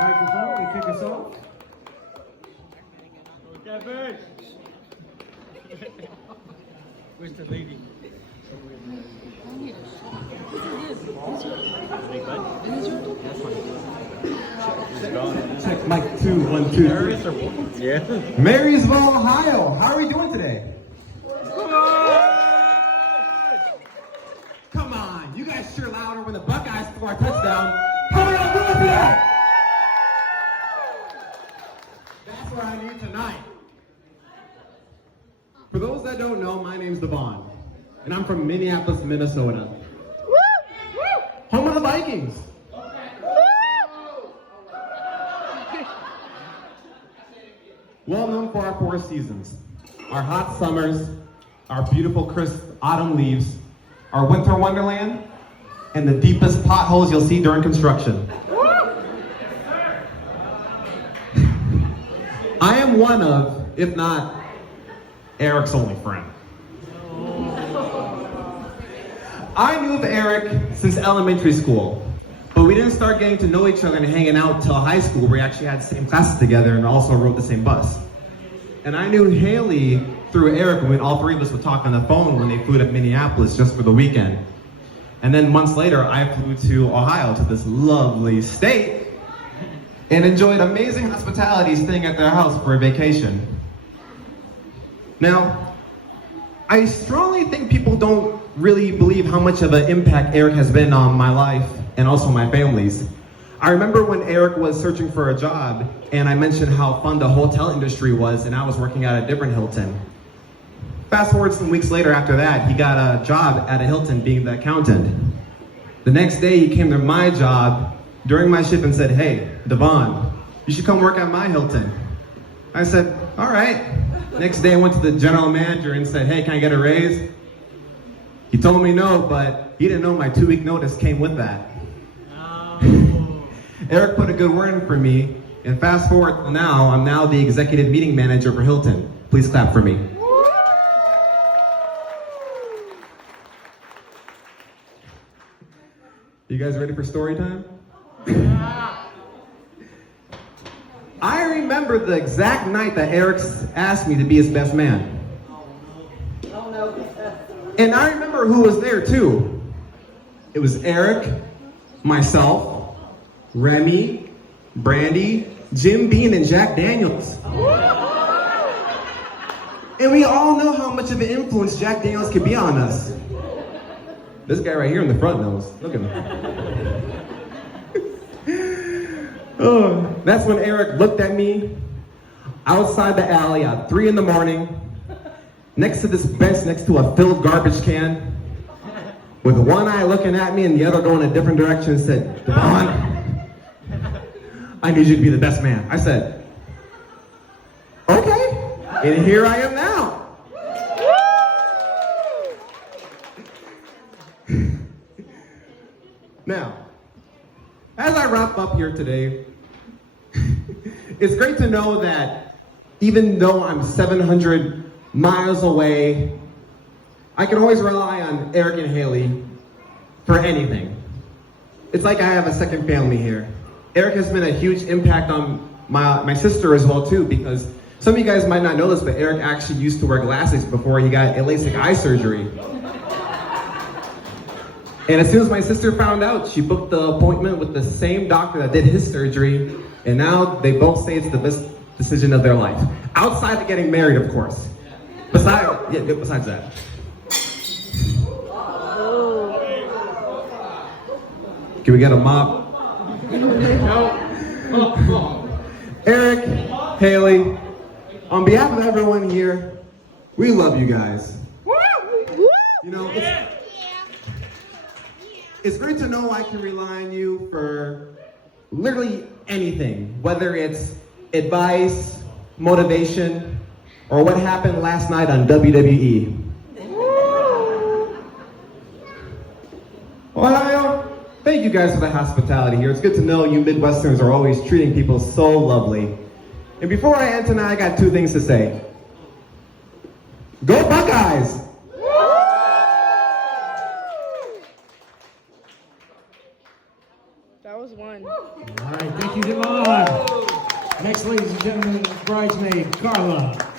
Microphone and kick us off. Devon! Where's the lady? Check mic 2, 1, 2, 3. Yeah. Marysville, Ohio. How are we doing today? Come on, you guys cheer louder when the Buckeyes score a touchdown. Come on, do it for that. That's what I need tonight. For those that don't know, my name's Devon, and I'm from Minneapolis, Minnesota. Home of the Vikings. Well known for our 4 seasons, our hot summers, our beautiful crisp autumn leaves, our winter wonderland, and the deepest potholes you'll see during construction. I am one of, if not, Erick's only friend. I knew of Erick since elementary school, but we didn't start getting to know each other and hanging out till high school, where we actually had the same classes together and also rode the same bus. And I knew Haeley through Erick when all 3 of us would talk on the phone when they flew to Minneapolis just for the weekend. And then months later, I flew to Ohio, to this lovely state, and enjoyed amazing hospitality staying at their house for a vacation. Now, I strongly think people don't really believe how much of an impact Erick has been on my life and also my family's. I remember when Erick was searching for a job and I mentioned how fun the hotel industry was, and I was working at a different Hilton. Fast forward some weeks later after that, he got a job at a Hilton being the accountant. The next day he came to my job during my shift and said, "Hey, Devon, you should come work at my Hilton." I said, "All right." Next day I went to the general manager and said, "Hey, can I get a raise?" He told me no, but he didn't know my 2-week notice came with that. Erick put a good word in for me, and fast forward till now, I'm now the executive meeting manager for Hilton. Please clap for me. You guys ready for story time? I remember the exact night that Erick asked me to be his best man. And I remember who was there too. It was Erick, myself, Remy, Brandy, Jim Beam, and Jack Daniels. And we all know how much of an influence Jack Daniels could be on us. This guy right here in the front knows. Look at him. Oh, that's when Erick looked at me outside the alley at 3 in the morning, next to this bench next to a filled garbage can, with one eye looking at me and the other going a different direction, and said, "Devon, I need you to be the best man." I said, "Okay," and here I am now. Now, as I wrap up here today, it's great to know that even though I'm 700 miles away, I can always rely on Erick and Haeley for anything. It's like I have a second family here. Erick has been a huge impact on my sister as well too, because some of you guys might not know this, but Erick actually used to wear glasses before he got LASIK eye surgery. And as soon as my sister found out, she booked the appointment with the same doctor that did his surgery, and now they both say it's the best decision of their life. Outside of getting married, of course. Besides that. Can we get a mop? Erick, Haeley, on behalf of everyone here, we love you guys. You know, it's great to know I can rely on you for literally anything, whether it's advice, motivation, or what happened last night on WWE. Ohio, thank you guys for the hospitality here. It's good to know you Midwesterners are always treating people so lovely. And before I end tonight, I got 2 things to say. Go Buckeyes! That was one. All right, thank you, Devon. Devon. Next, ladies and gentlemen, bridesmaid Carla.